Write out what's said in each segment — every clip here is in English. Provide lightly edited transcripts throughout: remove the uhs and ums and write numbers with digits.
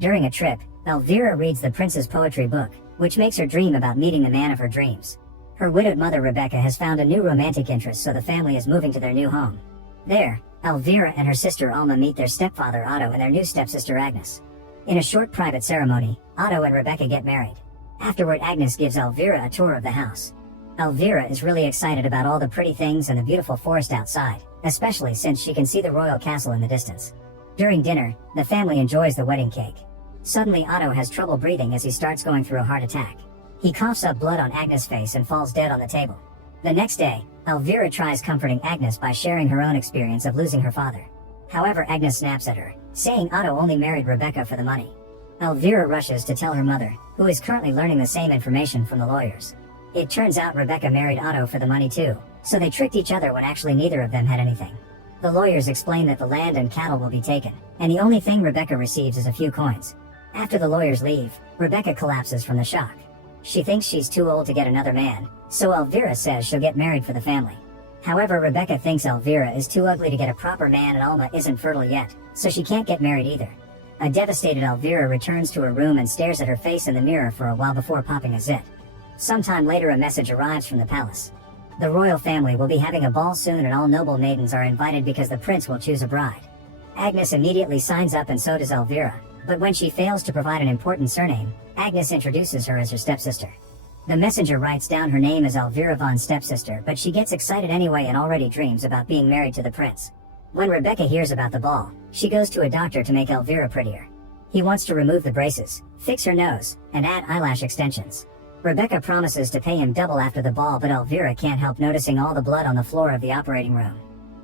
During a trip, Elvira reads the prince's poetry book, which makes her dream about meeting the man of her dreams. Her widowed mother Rebecca has found a new romantic interest, so the family is moving to their new home. There, Elvira and her sister Alma meet their stepfather Otto and their new stepsister Agnes. In a short private ceremony, Otto and Rebecca get married. Afterward, Agnes gives Elvira a tour of the house. Elvira is really excited about all the pretty things and the beautiful forest outside, especially since she can see the royal castle in the distance. During dinner, the family enjoys the wedding cake. Suddenly Otto has trouble breathing as he starts going through a heart attack. He coughs up blood on Agnes' face and falls dead on the table. The next day, Elvira tries comforting Agnes by sharing her own experience of losing her father. However, Agnes snaps at her, saying Otto only married Rebecca for the money. Elvira rushes to tell her mother, who is currently learning the same information from the lawyers. It turns out Rebecca married Otto for the money too, so they tricked each other when actually neither of them had anything. The lawyers explain that the land and cattle will be taken, and the only thing Rebecca receives is a few coins. After the lawyers leave, Rebecca collapses from the shock. She thinks she's too old to get another man, so Elvira says she'll get married for the family. However, Rebecca thinks Elvira is too ugly to get a proper man and Alma isn't fertile yet, so she can't get married either. A devastated Elvira returns to her room and stares at her face in the mirror for a while before popping a zit. Sometime later, a message arrives from the palace. The royal family will be having a ball soon and all noble maidens are invited because the prince will choose a bride. Agnes immediately signs up and so does Elvira, but when she fails to provide an important surname, Agnes introduces her as her stepsister. The messenger writes down her name as Elvira von Stepsister, but she gets excited anyway and already dreams about being married to the prince. When Rebecca hears about the ball, she goes to a doctor to make Elvira prettier. He wants to remove the braces, fix her nose, and add eyelash extensions. Rebecca promises to pay him double after the ball, but Elvira can't help noticing all the blood on the floor of the operating room.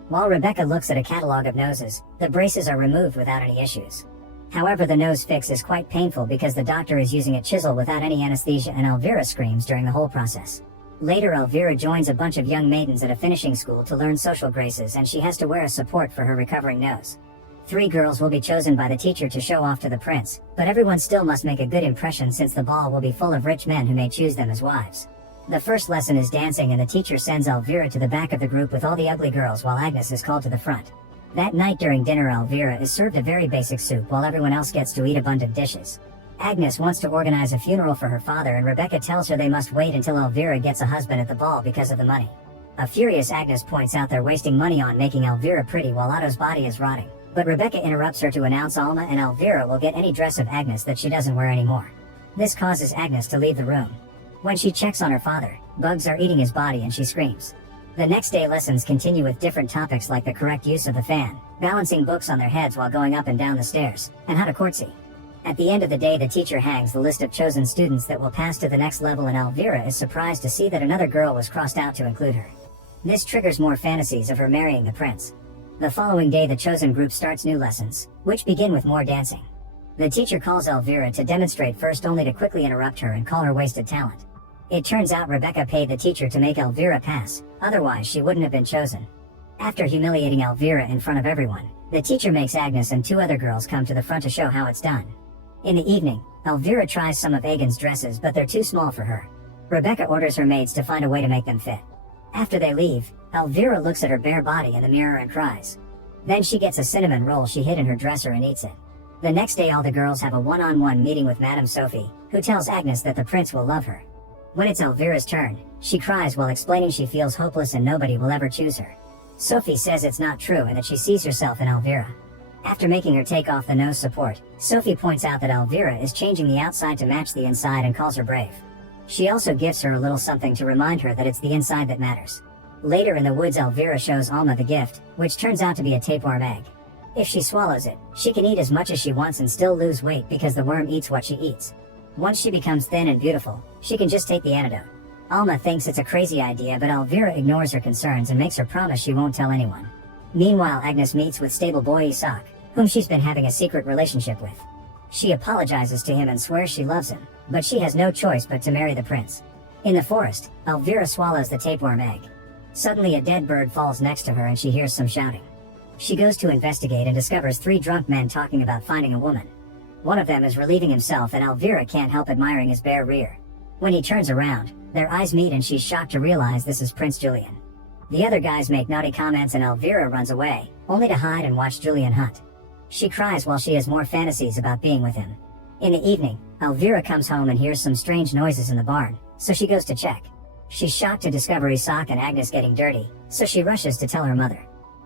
While Rebecca looks at a catalog of noses, the braces are removed without any issues. However, the nose fix is quite painful because the doctor is using a chisel without any anesthesia and Elvira screams during the whole process. Later, Elvira joins a bunch of young maidens at a finishing school to learn social graces, and she has to wear a support for her recovering nose. 3 girls will be chosen by the teacher to show off to the prince, but everyone still must make a good impression since the ball will be full of rich men who may choose them as wives. The first lesson is dancing and the teacher sends Elvira to the back of the group with all the ugly girls while Agnes is called to the front. That night during dinner, Elvira is served a very basic soup while everyone else gets to eat abundant dishes. Agnes wants to organize a funeral for her father and Rebecca tells her they must wait until Elvira gets a husband at the ball because of the money. A furious Agnes points out they're wasting money on making Elvira pretty while Otto's body is rotting. But Rebecca interrupts her to announce Alma and Elvira will get any dress of Agnes that she doesn't wear anymore. This causes Agnes to leave the room. When she checks on her father, bugs are eating his body and she screams. The next day lessons continue with different topics like the correct use of the fan, balancing books on their heads while going up and down the stairs, and how to courtesy. At the end of the day, the teacher hangs the list of chosen students that will pass to the next level and Elvira is surprised to see that another girl was crossed out to include her. This triggers more fantasies of her marrying the prince. The following day, the chosen group starts new lessons, which begin with more dancing. The teacher calls Elvira to demonstrate first only to quickly interrupt her and call her wasted talent. It turns out Rebecca paid the teacher to make Elvira pass, otherwise she wouldn't have been chosen. After humiliating Elvira in front of everyone, the teacher makes Agnes and 2 other girls come to the front to show how it's done. In the evening, Elvira tries some of Agan's dresses but they're too small for her. Rebecca orders her maids to find a way to make them fit. After they leave, Elvira looks at her bare body in the mirror and cries. Then she gets a cinnamon roll she hid in her dresser and eats it. The next day all the girls have a one-on-one meeting with Madame Sophie, who tells Agnes that the prince will love her. When it's Elvira's turn, she cries while explaining she feels hopeless and nobody will ever choose her. Sophie says it's not true and that she sees herself in Elvira. After making her take off the nose support, Sophie points out that Elvira is changing the outside to match the inside and calls her brave. She also gives her a little something to remind her that it's the inside that matters. Later in the woods, Elvira shows Alma the gift, which turns out to be a tapeworm egg. If she swallows it, she can eat as much as she wants and still lose weight because the worm eats what she eats. Once she becomes thin and beautiful, she can just take the antidote. Alma thinks it's a crazy idea, but Elvira ignores her concerns and makes her promise she won't tell anyone. Meanwhile, Agnes meets with stable boy Isak, whom she's been having a secret relationship with. She apologizes to him and swears she loves him, but she has no choice but to marry the prince. In the forest, Elvira swallows the tapeworm egg. Suddenly a dead bird falls next to her and she hears some shouting. She goes to investigate and discovers 3 drunk men talking about finding a woman. One of them is relieving himself and Elvira can't help admiring his bare rear. When he turns around, their eyes meet and she's shocked to realize this is Prince Julian. The other guys make naughty comments and Elvira runs away, only to hide and watch Julian hunt. She cries while she has more fantasies about being with him. In the evening, Elvira comes home and hears some strange noises in the barn, so she goes to check. She's shocked to discover Isak and Agnes getting dirty, so she rushes to tell her mother.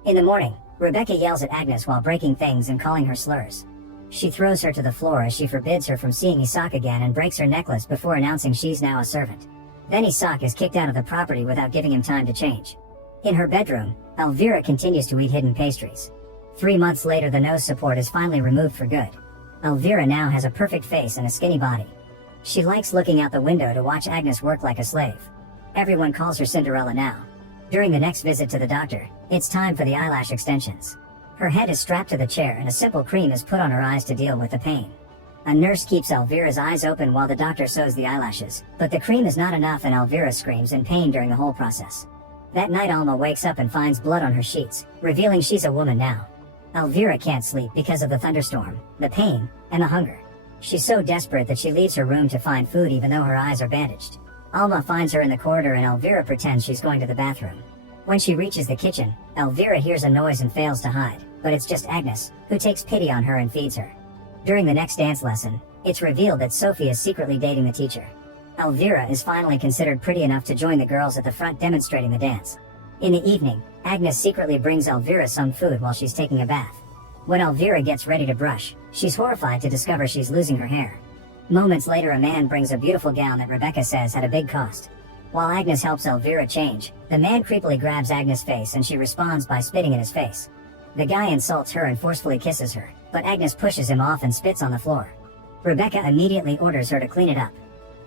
In the morning, Rebecca yells at Agnes while breaking things and calling her slurs. She throws her to the floor as she forbids her from seeing Isak again and breaks her necklace before announcing she's now a servant. Then Isak is kicked out of the property without giving him time to change. In her bedroom, Elvira continues to eat hidden pastries. 3 months later, the nose support is finally removed for good. Elvira now has a perfect face and a skinny body. She likes looking out the window to watch Agnes work like a slave. Everyone calls her Cinderella now. During the next visit to the doctor, it's time for the eyelash extensions. Her head is strapped to the chair and a simple cream is put on her eyes to deal with the pain. A nurse keeps Elvira's eyes open while the doctor sews the eyelashes, but the cream is not enough and Elvira screams in pain during the whole process. That night Alma wakes up and finds blood on her sheets, revealing she's a woman now. Elvira can't sleep because of the thunderstorm, the pain, and the hunger. She's so desperate that she leaves her room to find food even though her eyes are bandaged. Alma finds her in the corridor and Elvira pretends she's going to the bathroom. When she reaches the kitchen, Elvira hears a noise and fails to hide, but it's just Agnes, who takes pity on her and feeds her. During the next dance lesson, it's revealed that Sophie is secretly dating the teacher. Elvira is finally considered pretty enough to join the girls at the front demonstrating the dance. In the evening, Agnes secretly brings Elvira some food while she's taking a bath. When Elvira gets ready to brush, she's horrified to discover she's losing her hair. Moments later, a man brings a beautiful gown that Rebecca says had a big cost. While Agnes helps Elvira change, the man creepily grabs Agnes' face and she responds by spitting in his face. The guy insults her and forcefully kisses her, but Agnes pushes him off and spits on the floor. Rebecca immediately orders her to clean it up.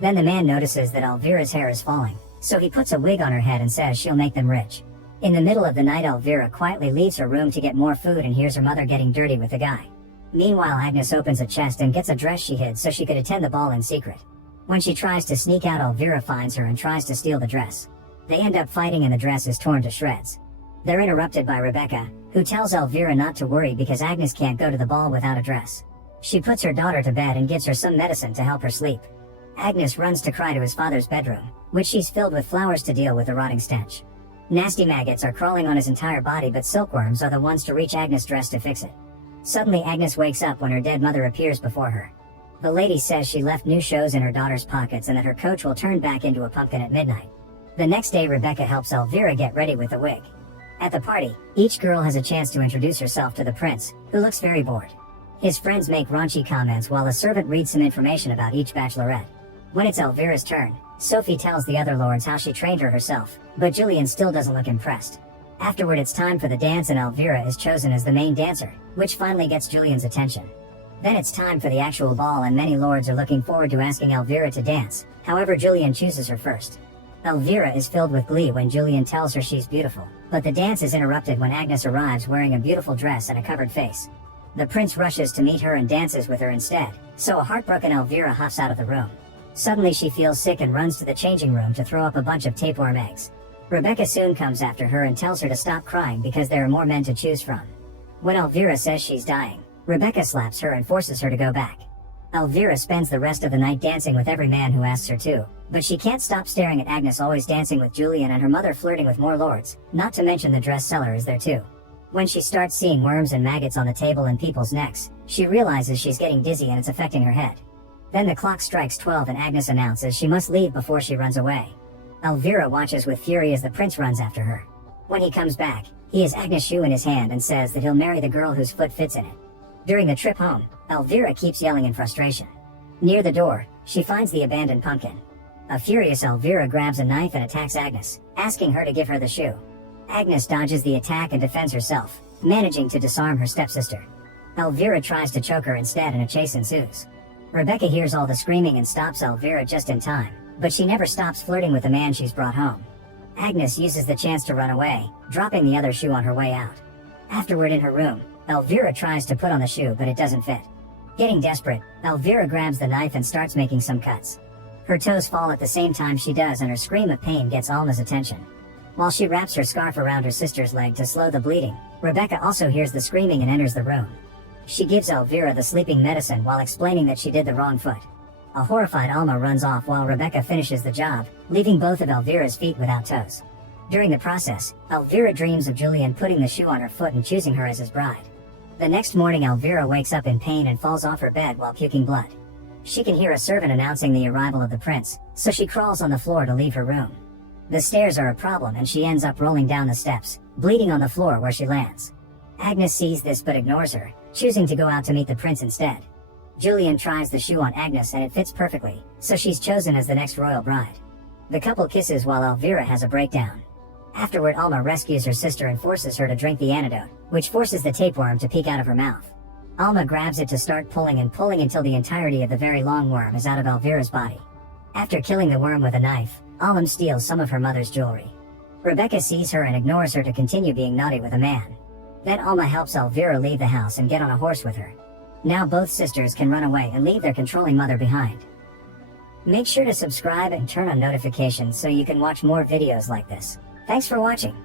Then the man notices that Elvira's hair is falling, so he puts a wig on her head and says she'll make them rich. In the middle of the night, Elvira quietly leaves her room to get more food and hears her mother getting dirty with the guy. Meanwhile, Agnes opens a chest and gets a dress she hid so she could attend the ball in secret. When she tries to sneak out, Elvira finds her and tries to steal the dress. They end up fighting and the dress is torn to shreds. They're interrupted by Rebecca, who tells Elvira not to worry because Agnes can't go to the ball without a dress. She puts her daughter to bed and gives her some medicine to help her sleep. Agnes runs to cry to his father's bedroom, which she's filled with flowers to deal with the rotting stench. Nasty maggots are crawling on his entire body, but silkworms are the ones to reach Agnes' dress to fix it. Suddenly Agnes wakes up when her dead mother appears before her. The lady says she left new shows in her daughter's pockets and that her coach will turn back into a pumpkin at midnight. The next day, Rebecca helps Elvira get ready with the wig. At the party, each girl has a chance to introduce herself to the prince, who looks very bored. His friends make raunchy comments while a servant reads some information about each bachelorette. When it's Elvira's turn, Sophie tells the other lords how she trained her herself, but Julian still doesn't look impressed. Afterward, it's time for the dance and Elvira is chosen as the main dancer, which finally gets Julian's attention. Then it's time for the actual ball and many lords are looking forward to asking Elvira to dance, however Julian chooses her first. Elvira is filled with glee when Julian tells her she's beautiful, but the dance is interrupted when Agnes arrives wearing a beautiful dress and a covered face. The prince rushes to meet her and dances with her instead, so a heartbroken Elvira hops out of the room. Suddenly she feels sick and runs to the changing room to throw up a bunch of tapeworm eggs. Rebecca soon comes after her and tells her to stop crying because there are more men to choose from. When Elvira says she's dying, Rebecca slaps her and forces her to go back. Elvira spends the rest of the night dancing with every man who asks her to, but she can't stop staring at Agnes always dancing with Julian and her mother flirting with more lords, not to mention the dress seller is there too. When she starts seeing worms and maggots on the table and people's necks, she realizes she's getting dizzy and it's affecting her head. Then the clock strikes 12 and Agnes announces she must leave before she runs away. Elvira watches with fury as the prince runs after her. When he comes back, he has Agnes' shoe in his hand and says that he'll marry the girl whose foot fits in it. During the trip home, Elvira keeps yelling in frustration. Near the door, she finds the abandoned pumpkin. A furious Elvira grabs a knife and attacks Agnes, asking her to give her the shoe. Agnes dodges the attack and defends herself, managing to disarm her stepsister. Elvira tries to choke her instead and a chase ensues. Rebecca hears all the screaming and stops Elvira just in time, but she never stops flirting with the man she's brought home. Agnes uses the chance to run away, dropping the other shoe on her way out. Afterward, in her room, Elvira tries to put on the shoe but it doesn't fit. Getting desperate, Elvira grabs the knife and starts making some cuts. Her toes fall at the same time she does and her scream of pain gets Alma's attention. While she wraps her scarf around her sister's leg to slow the bleeding, Rebecca also hears the screaming and enters the room. She gives Elvira the sleeping medicine while explaining that she did the wrong foot. A horrified Alma runs off while Rebecca finishes the job, leaving both of Elvira's feet without toes. During the process, Elvira dreams of Julian putting the shoe on her foot and choosing her as his bride. The next morning Elvira wakes up in pain and falls off her bed while puking blood. She can hear a servant announcing the arrival of the prince, so she crawls on the floor to leave her room. The stairs are a problem and she ends up rolling down the steps, bleeding on the floor where she lands. Agnes sees this but ignores her, choosing to go out to meet the prince instead. Julian tries the shoe on Agnes and it fits perfectly, so she's chosen as the next royal bride. The couple kisses while Elvira has a breakdown. Afterward, Alma rescues her sister and forces her to drink the antidote, which forces the tapeworm to peek out of her mouth. Alma grabs it to start pulling until the entirety of the very long worm is out of Elvira's body. After killing the worm with a knife, Alma steals some of her mother's jewelry. Rebecca sees her and ignores her to continue being naughty with a man. Then Alma helps Elvira leave the house and get on a horse with her. Now both sisters can run away and leave their controlling mother behind. Make sure to subscribe and turn on notifications so you can watch more videos like this. Thanks for watching.